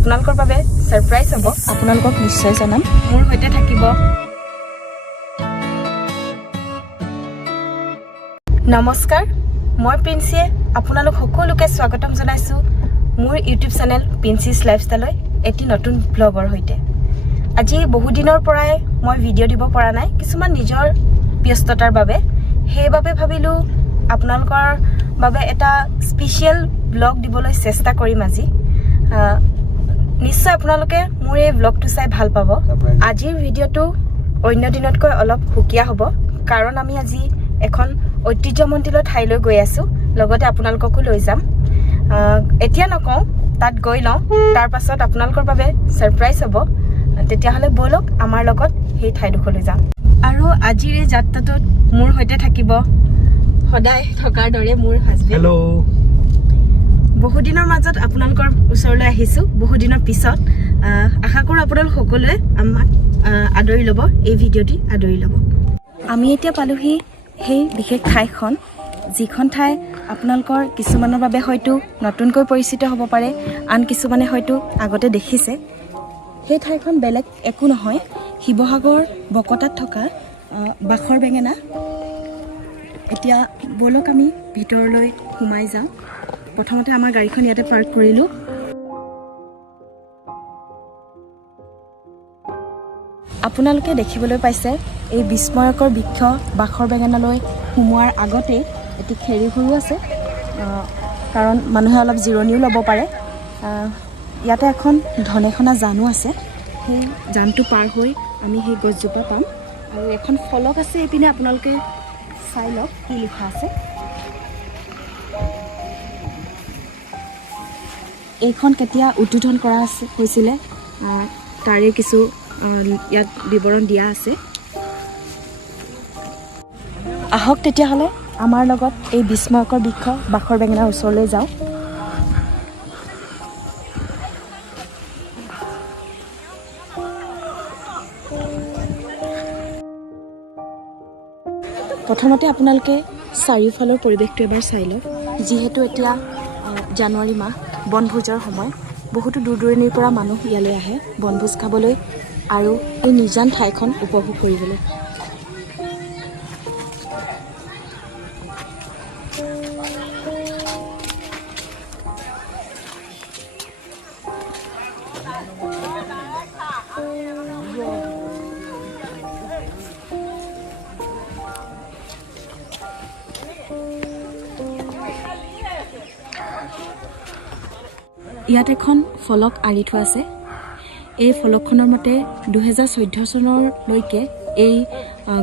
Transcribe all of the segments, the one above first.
আপোনালোকৰ বাবে সাৰপ্ৰাইজ হ'ব আপোনালোকক নিশ্চয় জনাম মোৰ হৈতে থাকিব নমস্কাৰ মই প্ৰিন্সিয়ে আপোনালোক সকলোকে স্বাগতম জনাইছো মোৰ ইউটিউব চেনেল প্ৰিন্সিছ লাইফষ্টাইলৰ এটি নতুন ব্লগৰ হৈতে আজি বহু দিনৰ পৰাই মই ভিডিঅ' দিব পৰা নাই কিছুমান নিজৰ ব্যস্ততাৰ বাবে সেইবাবে ভাবিলো আপোনালোকৰ বাবে এটা স্পেশাল ব্লগ দিবলৈ চেষ্টা কৰিম আজি নিশ্চয় আপোনালোকে মোৰ এই ব্লগটো চাই ভাল পাব আজিৰ ভিডিঅ'টো অন্য দিনতকৈ অলপ সুকীয়া হ'ব কাৰণ আমি আজি এখন ঐতিহ্যমণ্ডিত ঠাইলৈ গৈ আছো লগতে আপোনালোককো লৈ যাম এতিয়া নকওঁ তাত গৈ লওঁ তাৰ পাছত আপোনালোকৰ বাবে সাৰপ্ৰাইজ হ'ব তেতিয়াহ'লে বলক আমাৰ লগত সেই ঠাইডোখৰলৈ যাম আৰু আজিৰ এই যাত্ৰাটোত মোৰ হৈতে থাকিব সদায় থকাৰ দৰে মোৰ হাজবেণ্ড হেল্ল' বহু দিনৰ মাজত আপোনালোকৰ ওচৰলৈ আহিছো বহু দিনৰ পিছত আশা কৰোঁ আপোনালোক সকলোৱে আমাক আদৰি ল'ব এই ভিডিঅ'টি আদৰি ল'ব আমি এতিয়া পালোহি সেই বিশেষ ঠাইখন যিখন ঠাই আপোনালোকৰ কিছুমানৰ বাবে হয়তো নতুনকৈ পৰিচিত হ'ব পাৰে আন কিছুমানে হয়তো আগতে দেখিছে সেই ঠাইখন বেলেগ একো নহয় শিৱসাগৰ বকতাত থকা বাখৰ বেঙেনা এতিয়া বলক আমি ভিতৰলৈ সোমাই যাওঁ প্ৰথমতে আমাৰ গাড়ীখন ইয়াতে পাৰ্ক কৰিলোঁ আপোনালোকে দেখিবলৈ পাইছে এই বিস্ময়কৰ বৃক্ষ বাখৰ বেঙেনালৈ সোমোৱাৰ আগতে এটি খেৰী ঘৰো আছে কাৰণ মানুহে অলপ জিৰণিও ল'ব পাৰে ইয়াতে এখন ধনেখনা জানো আছে সেই জানটো পাৰ হৈ আমি সেই গছজোপা পাম আৰু এখন ফলক আছে এইপিনে আপোনালোকে চাই লওক কি লিখা আছে এইখন কেতিয়া উদ্বোধন কৰা হৈছিলে তাৰে কিছু ইয়াত বিৱৰণ দিয়া আছে আহক তেতিয়াহ'লে আমাৰ লগত এই বিস্ময়কৰ বৃক্ষ বাখৰ বেঙেনাৰ ওচৰলৈ যাওঁ প্ৰথমতে আপোনালোকে চাৰিওফালৰ পৰিৱেশটো এবাৰ চাই লওক যিহেতু এতিয়া জানুৱাৰী মাহ বনভোজৰ সময় বহুতো দূৰ দূৰণিৰ পৰা মানুহ ইয়ালৈ আহে বনভোজ খাবলৈ আৰু এই নিজান ঠাইখন উপভোগ কৰিবলৈ ইয়াত এখন ফলক আঁৰি থোৱা আছে এই ফলকখনৰ মতে 2014 চনলৈকে এই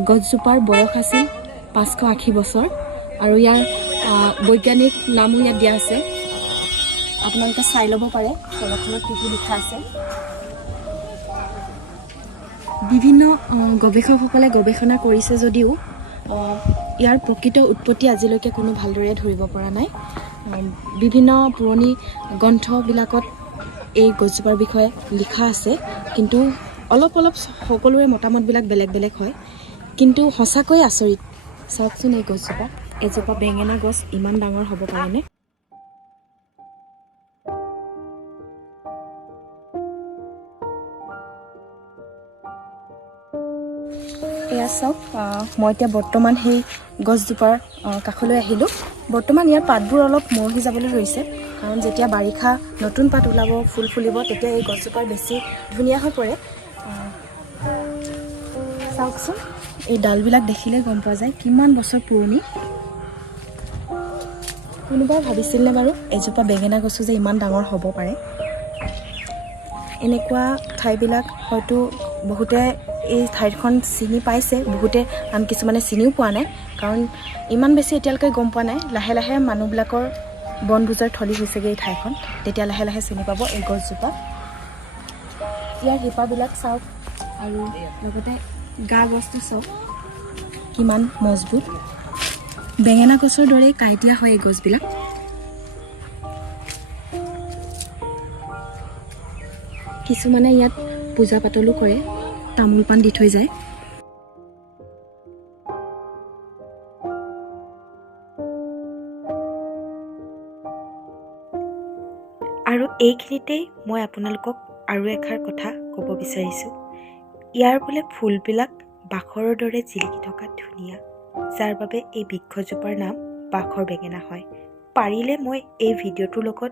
গছজোপাৰ বয়স আছিল 580 বছৰ আৰু ইয়াৰ বৈজ্ঞানিক নামো ইয়াত দিয়া আছে আপোনালোকে চাই ল'ব পাৰে ফলকখনত কি কি লিখা আছে বিভিন্ন গৱেষকসকলে গৱেষণা কৰিছে যদিও ইয়াৰ প্ৰকৃত উৎপত্তি আজিলৈকে কোনো ভালদৰে ধৰিব পৰা নাই বিভিন্ন পুৰণি গ্ৰন্থবিলাকত এই গছজোপাৰ বিষয়ে লিখা আছে কিন্তু অলপ সকলোৰে মতামতবিলাক বেলেগ বেলেগ হয় কিন্তু সঁচাকৈ আচৰিত চাওকচোন এই গছজোপা এজোপা বেঙেনা গছ ইমান ডাঙৰ হ'ব পাৰেনে এয়া চাওক মই এতিয়া বৰ্তমান সেই গছজোপাৰ কাষলৈ আহিলোঁ বৰ্তমান ইয়াৰ পাতবোৰ অলপ মৰহি যাবলৈ ধৰিছে কাৰণ যেতিয়া বাৰিষা নতুন পাত ওলাব ফুল ফুলিব তেতিয়া এই গছজোপাৰ বেছি ধুনীয়া হৈ পৰে চাওকচোন এই ডালবিলাক দেখিলে গম পোৱা যায় কিমান বছৰ পুৰণি কোনোবাই ভাবিছিলনে বাৰু এজোপা বেঙেনা গছো যে ইমান ডাঙৰ হ'ব পাৰে এনেকুৱা ঠাইবিলাক হয়তো বহুতে এই ঠাইখন চিনি পাইছে বহুতে আন কিছুমানে চিনিও পোৱা নাই কাৰণ ইমান বেছি এতিয়ালৈকে গম পোৱা নাই লাহে লাহে মানুহবিলাকৰ বনভোজৰ থলী হৈছেগৈ এই ঠাইখন তেতিয়া লাহে লাহে চিনি পাব এই গছজোপা ইয়াৰ শিপাবিলাক চাওক আৰু লগতে গা গছটো চাওক কিমান মজবুত বেঙেনা গছৰ দৰেই কাঁইটীয়া হয় এই গছবিলাক কিছুমানে ইয়াত পূজা পাতলো কৰে তামোল পাণ দি থৈ যায় আৰু এইখিনিতেই মই আপোনালোকক আৰু এষাৰ কথা ক'ব বিচাৰিছোঁ। ইয়াৰ বোলে ফুলবিলাক বাখৰৰ দৰে জিলিকি থকা ধুনীয়া, যাৰ বাবে এই বৃক্ষজোপাৰ নাম বাখৰ বেঙেনা হয়। পাৰিলে মই এই ভিডিঅ'টোৰ লগত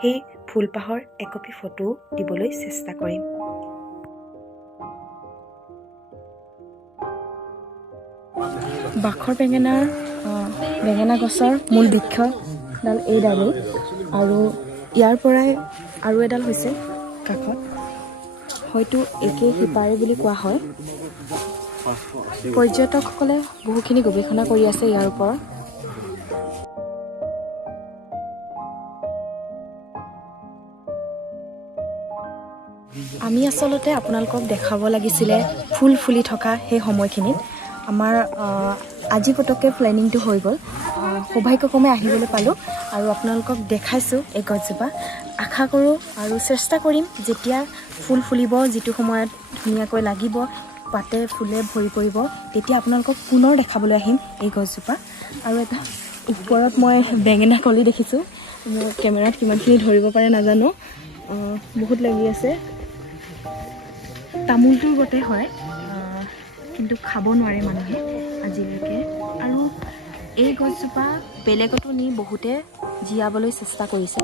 সেই ফুলপাহৰ একপি ফটো দিবলৈ চেষ্টা কৰিম। বাখৰ বেঙেনা গছৰ মূল বৃক্ষডাল এইডালেই, আৰু ইয়াৰ পৰাই আৰু এডাল হৈছে কাষত, হয়তো একেই শিপাৰে বুলি কোৱা হয়। পৰ্যটকসকলে বহুখিনি গৱেষণা কৰি আছে ইয়াৰ ওপৰত। আমি আচলতে আপোনালোকক দেখাব লাগিছিলে ফুল ফুলি থকা সেই সময়খিনিত। আমাৰ আজি পটককৈ প্লেনিংটো হৈ গ'ল, সৌভাগ্যক্ৰমে আহিবলৈ পালোঁ আৰু আপোনালোকক দেখাইছোঁ এই গছজোপা। আশা কৰোঁ আৰু চেষ্টা কৰিম যেতিয়া ফুল ফুলিব, যিটো সময়ত ধুনীয়াকৈ লাগিব, পাতে ফুলে ভৰি পৰিব, তেতিয়া আপোনালোকক পুনৰ দেখাবলৈ আহিম এই গছজোপা। আৰু এটা ওপৰত মই বেঙেনা কলি দেখিছোঁ, মোৰ কেমেৰাত কিমানখিনি ধৰিব পাৰে নাজানো, বহুত লাগি আছে। তামোলটোৰ গতে হয়, কিন্তু খাব নোৱাৰে মানুহে আজিলৈকে। আৰু এই গছজোপা বেলেগতো নি বহুতে জীয়াবলৈ চেষ্টা কৰিছে,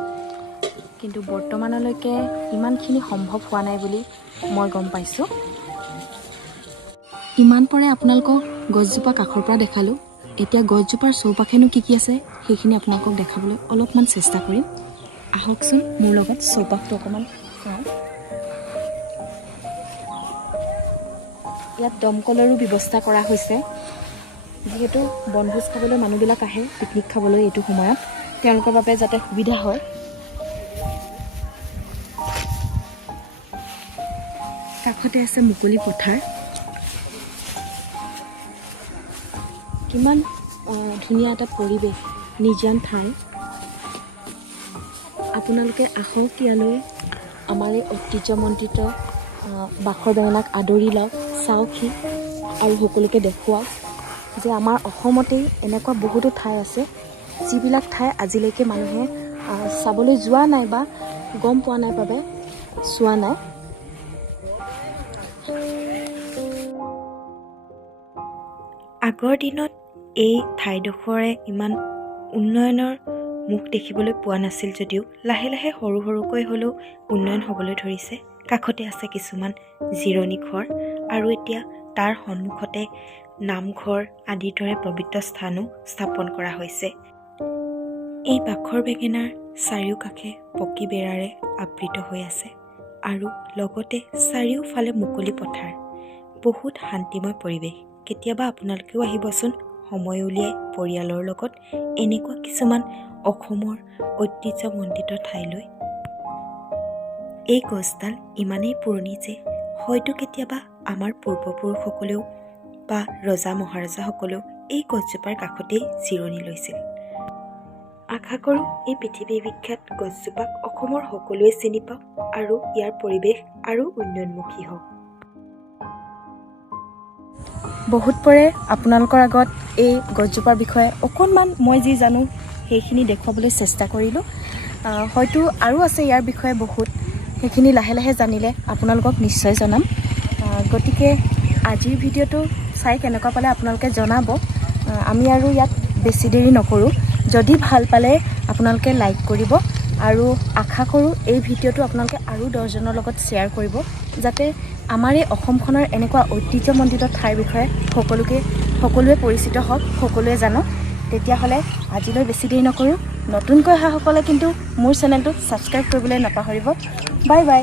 কিন্তু বৰ্তমানলৈকে ইমানখিনি সম্ভৱ হোৱা নাই বুলি মই গম পাইছোঁ। ইমান পৰে আপোনালোকক গছজোপা কাষৰ পৰা দেখালোঁ। এতিয়া গছজোপাৰ চৌপাশেনো কি কি আছে সেইখিনি আপোনালোকক দেখাবলৈ অলপমান চেষ্টা কৰিম। আহকচোন মোৰ লগত চৌপাশটো অকণমান চাওঁ। ইয়াত দমকলৰো ব্যৱস্থা কৰা হৈছে, যিহেতু বনভোজ খাবলৈ মানুহবিলাক আহে, পিকনিক খাবলৈ এইটো সময়ত, তেওঁলোকৰ বাবে যাতে সুবিধা হয়। কাষতে আছে মুকলি পথাৰ। কিমান ধুনীয়া এটা পৰিৱেশ, নিজান ঠাই। আপোনালোকে আহক ইয়ালৈ, আমাৰ এই ঐতিহ্যমণ্ডিত বাখৰ বেঙেনাক আদৰি লওক, চাওকহি আৰু সকলোকে দেখুৱাওক যে আমাৰ অসমতেই এনেকুৱা বহুতো ঠাই আছে, যিবিলাক ঠাই আজিলৈকে মানুহে চাবলৈ যোৱা নাই বা গম পোৱা নাই বাবে চোৱা নাই। আগৰ দিনত এই ঠাইডোখৰে ইমান উন্নয়নৰ মুখ দেখিবলৈ পোৱা নাছিল যদিও লাহে লাহে সৰু সৰুকৈ হ'লেও উন্নয়ন হ'বলৈ ধৰিছে। কাষতে আছে কিছুমান জিৰণি ঘৰ, আৰু এতিয়া তাৰ সন্মুখতে নামঘৰ আদিৰ দৰে পবিত্ৰ স্থানো স্থাপন কৰা হৈছে। এই বাখৰ বেঙেনাৰ চাৰিওকাষে পকী বেৰাৰে আবৃত হৈ আছে, আৰু লগতে চাৰিওফালে মুকলি পথাৰ। বহুত শান্তিময় পৰিৱেশ। কেতিয়াবা আপোনালোকেও আহিবচোন সময় উলিয়াই পৰিয়ালৰ লগত এনেকুৱা কিছুমান অসমৰ ঐতিহ্যমণ্ডিত ঠাইলৈ। এই গছডাল ইমানেই পুৰণি যে হয়তো কেতিয়াবা আমাৰ পূৰ্বপুৰুষসকলেও বা ৰজা মহাৰজাসকলেও এই গছজোপাৰ কাষতেই জিৰণি লৈছিল। আশা কৰোঁ এই পৃথিৱী বিখ্যাত গছজোপাক অসমৰ সকলোৱে চিনি পাওক আৰু ইয়াৰ পৰিৱেশ আৰু উন্নয়নমুখী হওক। বহুত পৰে আপোনালোকৰ আগত এই গছজোপাৰ বিষয়ে অকণমান মই যি জানো সেইখিনি দেখুৱাবলৈ চেষ্টা কৰিলোঁ। হয়তো আৰু আছে ইয়াৰ বিষয়ে বহুত, সেইখিনি লাহে লাহে জানিলে আপোনালোকক নিশ্চয় জনাম। গতিকে আজিৰ ভিডিঅ'টো চাই কেনেকুৱা পালে আপোনালোকে জনাব। আমি আৰু ইয়াত বেছি দেৰি নকৰোঁ, যদি ভাল পালে আপোনালোকে লাইক কৰিব, আৰু আশা কৰোঁ এই ভিডিঅ'টো আপোনালোকে আৰু 10জনৰ লগত শ্বেয়াৰ কৰিব, যাতে আমাৰ এই অসমখনৰ এনেকুৱা ঐতিহ্যমণ্ডিত ঠাইৰ বিষয়ে সকলোৱে পৰিচিত হওক, সকলোৱে জানক। তেতিয়াহ'লে আজিলৈ বেছি দেৰি নকৰোঁ, নতুনকৈ অহাসকলে কিন্তু মোৰ চেনেলটো ছাবস্ক্ৰাইব কৰিবলৈ নাপাহৰিব। Bye bye.